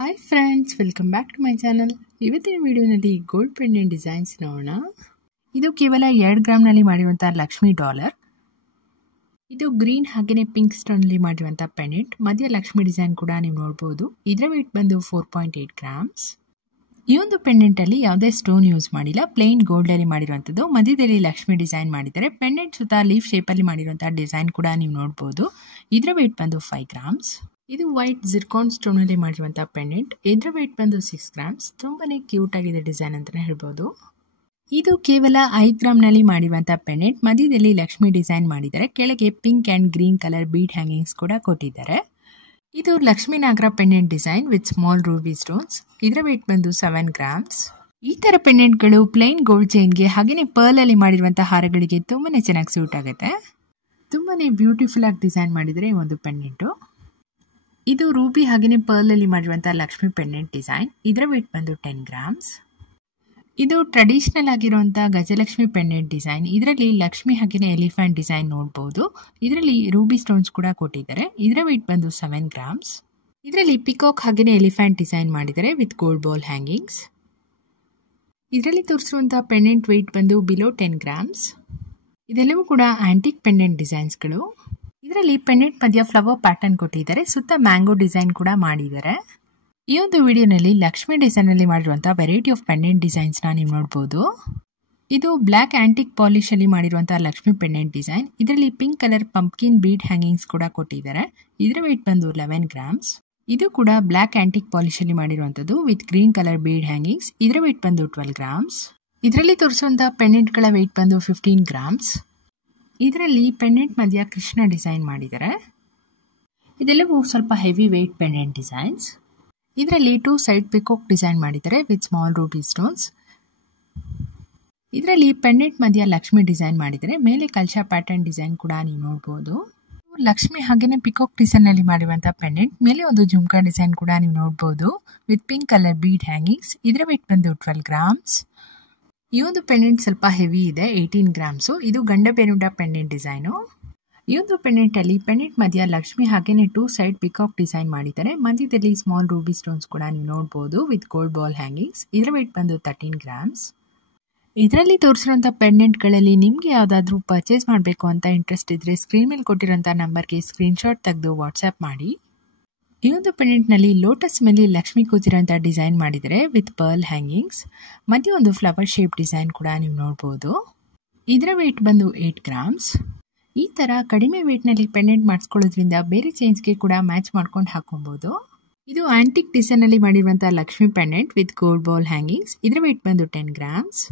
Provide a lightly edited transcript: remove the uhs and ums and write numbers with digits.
Hi friends, welcome back to my channel. ಇವತ್ತಿನ ವಿಡಿಯೋನಲ್ಲಿ gold pendant designs ನೋಡೋಣ. ಇದು ಕೇವಲ 2 ಗ್ರಾಮ್ನಲ್ಲಿ ಮಾಡಿರುವಂಥ ಲಕ್ಷ್ಮಿ ಡಾಲರ್. ಇದು ಗ್ರೀನ್ ಹಾಗೆಯೇ ಪಿಂಕ್ ಸ್ಟೋನಲ್ಲಿ ಮಾಡಿರುವಂಥ ಪೆಂಡೆಂಟ್. ಮಧ್ಯ ಲಕ್ಷ್ಮಿ ಡಿಸೈನ್ ಕೂಡ ನೀವು ನೋಡ್ಬೋದು. ಇದರ ವೇಟ್ ಬಂದು 4.8 ಗ್ರಾಮ್ಸ್. ಈ ಒಂದು ಪೆಂಡೆಂಟಲ್ಲಿ ಯಾವುದೇ ಸ್ಟೋನ್ ಯೂಸ್ ಮಾಡಿಲ್ಲ, ಪ್ಲೇನ್ ಗೋಲ್ಡಲ್ಲಿ ಮಾಡಿರುವಂಥದ್ದು. ಮಧ್ಯದಲ್ಲಿ ಲಕ್ಷ್ಮಿ ಡಿಸೈನ್ ಮಾಡಿದ್ದಾರೆ. ಪೆಂಡೆಂಟ್ ಸುತ್ತ ಲೀಫ್ ಶೇಪಲ್ಲಿ ಮಾಡಿರುವಂಥ ಡಿಸೈನ್ ಕೂಡ ನೀವು ನೋಡ್ಬೋದು. ಇದರ ವೇಟ್ ಬಂದು 5 ಗ್ರಾಮ್ಸ್. ಇದು ವೈಟ್ ಜಿರ್ಕಾನ್ ಸ್ಟೋನಲ್ಲಿ ಮಾಡಿರುವಂಥ ಪೆಂಡೆಂಟ್. ಇದರ ವೇಟ್ ಬಂದು 6 ಗ್ರಾಮ್ಸ್. ತುಂಬಾನೇ ಕ್ಯೂಟ್ ಆಗಿದೆ ಡಿಸೈನ್ ಅಂತಲೇ ಹೇಳ್ಬೋದು. ಇದು ಕೇವಲ 5 ಗ್ರಾಮ್ನಲ್ಲಿ ಮಾಡಿರುವಂಥ ಪೆಂಡೆಂಟ್. ಮಧ್ಯದಲ್ಲಿ ಲಕ್ಷ್ಮಿ ಡಿಸೈನ್ ಮಾಡಿದ್ದಾರೆ. ಕೆಳಗೆ pink and green colour bead hangings ಕೂಡ ಕೊಟ್ಟಿದ್ದಾರೆ. ಇದು ಲಕ್ಷ್ಮೀ ನಾಗರ pendant design with small ruby stones. ಇದರ ವೇಟ್ ಬಂದು 7 ಗ್ರಾಮ್ಸ್. ಈ ಥರ ಪೆಂಡೆಂಟ್ಗಳು ಪ್ಲೇನ್ ಗೋಲ್ಡ್ ಚೈನ್ಗೆ ಹಾಗೆಯೇ ಪರ್ಲ್ ಅಲ್ಲಿ ಮಾಡಿರುವಂಥ ಹಾರಗಳಿಗೆ ತುಂಬಾನೇ ಚೆನ್ನಾಗಿ ಸೂಟ್ ಆಗುತ್ತೆ. ತುಂಬಾನೇ ಬ್ಯೂಟಿಫುಲ್ ಆಗಿ ಡಿಸೈನ್ ಮಾಡಿದರೆ ಈ ಒಂದು ಪೆಂಡೆಂಟು. ಇದು ರೂಬಿ ಹಾಗೆಯೇ ಪರ್ಲ್ ಅಲ್ಲಿ ಮಾಡಿರುವಂಥ ಲಕ್ಷ್ಮಿ ಪೆಂಡೆಂಟ್ ಡಿಸೈನ್. ಇದರ ವೇಟ್ ಬಂದು 10 ಗ್ರಾಮ್ಸ್. ಇದು ಟ್ರೆಡಿಷನಲ್ ಆಗಿರುವಂಥ ಗಜಲಕ್ಷ್ಮಿ ಪೆಂಡೆಂಟ್ ಡಿಸೈನ್. ಇದರಲ್ಲಿ ಲಕ್ಷ್ಮಿ ಹಾಗೆಯೇ ಎಲಿಫೆಂಟ್ ಡಿಸೈನ್ ನೋಡ್ಬೋದು. ಇದರಲ್ಲಿ ರೂಬಿ ಸ್ಟೋನ್ಸ್ ಕೂಡ ಕೊಟ್ಟಿದ್ದಾರೆ. ಇದರ ವೇಟ್ ಬಂದು 7 ಗ್ರಾಮ್ಸ್. ಇದರಲ್ಲಿ ಪಿಕಾಕ್ ಹಾಗೆಯೇ ಎಲಿಫೆಂಟ್ ಡಿಸೈನ್ ಮಾಡಿದ್ದಾರೆ ವಿತ್ ಗೋಲ್ಡ್ ಬಾಲ್ ಹ್ಯಾಂಗಿಂಗ್ಸ್. ಇದರಲ್ಲಿ ತೋರಿಸಿರುವಂಥ ಪೆಂಡೆಂಟ್ ವೇಟ್ ಬಂದು ಬಿಲೋ 10 ಗ್ರಾಮ್ಸ್. ಇದೆಲ್ಲವೂ ಕೂಡ ಆಂಟಿಕ್ ಪೆಂಡೆಂಟ್ ಡಿಸೈನ್ಸ್ಗಳು. ಇದರಲ್ಲಿ ಪೆಂಡೆಂಟ್ ಮಧ್ಯ ಫ್ಲವರ್ ಪ್ಯಾಟರ್ನ್ ಕೊಟ್ಟಿದ್ದಾರೆ. ಸುತ್ತ ಮ್ಯಾಂಗೋ ಡಿಸೈನ್ ಕೂಡ ಮಾಡಿದ್ದಾರೆ. ಈ ಒಂದು ವಿಡಿಯೋನಲ್ಲಿ ಲಕ್ಷ್ಮಿ ಡಿಸೈನ್ ಅಲ್ಲಿ ಮಾಡಿರುವಂಥ ವೆರೈಟಿ ಆಫ್ ಪೆಂಡೆಂಟ್ ಡಿಸೈನ್ಸ್ನ ನೀವು ನೋಡ್ಬೋದು. ಇದು ಬ್ಲ್ಯಾಕ್ ಆಂಟಿಕ್ ಪಾಲಿಶ್ ಅಲ್ಲಿ ಮಾಡಿರುವಂಥ ಲಕ್ಷ್ಮಿ ಪೆಂಡೆಂಟ್ ಡಿಸೈನ್. ಇದರಲ್ಲಿ pink colour pumpkin bead hangings ಕೂಡ ಕೊಟ್ಟಿದ್ದಾರೆ. ಇದರ ವೇಟ್ ಬಂದು 11 ಗ್ರಾಮ್ಸ್. ಇದು ಕೂಡ ಬ್ಲ್ಯಾಕ್ ಆಂಟಿಕ್ ಪಾಲಿಶ್ ಅಲ್ಲಿ ಮಾಡಿರುವಂಥದ್ದು with green colour bead hangings. ಇದರ ವೇಟ್ ಬಂದು 12 ಗ್ರಾಮ್ಸ್. ಇದರಲ್ಲಿ ತೋರಿಸುವಂಥ ಪೆಂಡೆಂಟ್ಗಳ ವೇಟ್ ಬಂದು 15 ಗ್ರಾಮ್ಸ್. ಇದರಲ್ಲಿ ಪೆಂಡೆಂಟ್ ಮಧ್ಯ ಕೃಷ್ಣ ಡಿಸೈನ್ ಮಾಡಿದ್ದಾರೆ. ಇದೆಲ್ಲವೂ ಸ್ವಲ್ಪ ಹೆವಿ ವೇಟ್ ಪೆಂಡೆಂಟ್ ಡಿಸೈನ್ಸ್. ಇದರಲ್ಲಿ 2 ಸೈಡ್ ಪಿಕಾಕ್ ಡಿಸೈನ್ ಮಾಡಿದ್ದಾರೆ ವಿತ್ ಸ್ಮಾಲ್ ರೂಬಿ ಸ್ಟೋನ್ಸ್. ಇದರಲ್ಲಿ ಪೆಂಡೆಂಟ್ ಮಧ್ಯ ಲಕ್ಷ್ಮಿ ಡಿಸೈನ್ ಮಾಡಿದ್ದಾರೆ. ಮೇಲೆ ಕಲಶ ಪ್ಯಾಟರ್ನ್ ಡಿಸೈನ್ ಕೂಡ ನೀವು ನೋಡ್ಬೋದು. ಲಕ್ಷ್ಮಿ ಹಾಗೆಯೇ ಪಿಕಾಕ್ ಡಿಸೈನ್ ಅಲ್ಲಿ ಮಾಡಿರುವಂಥ ಪೆಂಡೆಂಟ್. ಮೇಲೆ ಒಂದು ಜುಮ್ಕಾ ಡಿಸೈನ್ ಕೂಡ ನೀವು ನೋಡ್ಬೋದು with pink colour bead hangings. ಇದರ ವೇಟ್ ಬಂದು 12 ಗ್ರಾಮ್ಸ್. ಈ ಒಂದು ಪೆಂಡೆಂಟ್ ಸ್ವಲ್ಪ ಹೆವಿ ಇದೆ, 18 ಗ್ರಾಮ್ಸು. ಇದು ಗಂಡ ಬೇರುಂಡ ಪೆಂಡೆಂಟ್ ಡಿಸೈನು. ಈ ಒಂದು ಪೆಂಡೆಂಟ್ ಅಲ್ಲಿ ಪೆಂಡೆಂಟ್ ಮಧ್ಯ ಲಕ್ಷ್ಮಿ ಹಾಗೆಯೇ 2 ಸೈಡ್ ಪಿಕಾಕ್ ಡಿಸೈನ್ ಮಾಡಿದ್ದಾರೆ. ಮಧ್ಯದಲ್ಲಿ ಸ್ಮಾಲ್ ರೂಬಿ ಸ್ಟೋನ್ಸ್ ಕೂಡ ನೀವು ನೋಡ್ಬೋದು ವಿತ್ ಗೋಲ್ಡ್ ಬಾಲ್ ಹ್ಯಾಂಗಿಂಗ್ಸ್. ಇದರ ವೇಟ್ ಬಂದು 13 ಗ್ರಾಮ್ಸ್. ಇದರಲ್ಲಿ ತೋರಿಸಿರುವಂಥ ಪೆಂಡೆಂಟ್ಗಳಲ್ಲಿ ನಿಮಗೆ ಯಾವುದಾದ್ರೂ ಪರ್ಚೇಸ್ ಮಾಡಬೇಕು ಅಂತ ಇಂಟ್ರೆಸ್ಟ್ ಇದ್ದರೆ ಸ್ಕ್ರೀನ್ ಮೇಲೆ ಕೊಟ್ಟಿರೋಂಥ ನಂಬರ್ಗೆ ಸ್ಕ್ರೀನ್ಶಾಟ್ ತೆಗೆದು ವಾಟ್ಸ್ಆ್ಯಪ್ ಮಾಡಿ. ಈ ಒಂದು ಪೆಂಡೆಂಟ್ನಲ್ಲಿ ಲೋಟಸ್ ಮೇಲೆ ಲಕ್ಷ್ಮಿ ಕೂತಿರೋಂಥ ಡಿಸೈನ್ ಮಾಡಿದರೆ ವಿತ್ ಪರ್ಲ್ ಹ್ಯಾಂಗಿಂಗ್ಸ್. ಮಧ್ಯೆ ಒಂದು ಫ್ಲವರ್ ಶೇಪ್ ಡಿಸೈನ್ ಕೂಡ ನೀವು ನೋಡ್ಬೋದು. ಇದರ ವೇಟ್ ಬಂದು 8 ಗ್ರಾಮ್ಸ್. ಈ ಥರ ಕಡಿಮೆ ವೇಟ್ನಲ್ಲಿ ಪೆಂಡೆಂಟ್ ಮಾಡಿಸ್ಕೊಳ್ಳೋದ್ರಿಂದ ಬೇರೆ ಚೈನ್ಸ್ಗೆ ಕೂಡ ಮ್ಯಾಚ್ ಮಾಡ್ಕೊಂಡು ಹಾಕೊಬೋದು. ಇದು ಆಂಟಿಕ್ ಡಿಸೈನಲ್ಲಿ ಮಾಡಿರುವಂಥ Lakshmi pendant with gold ball hangings. ಇದರ ವೇಟ್ ಬಂದು 10 ಗ್ರಾಮ್ಸ್.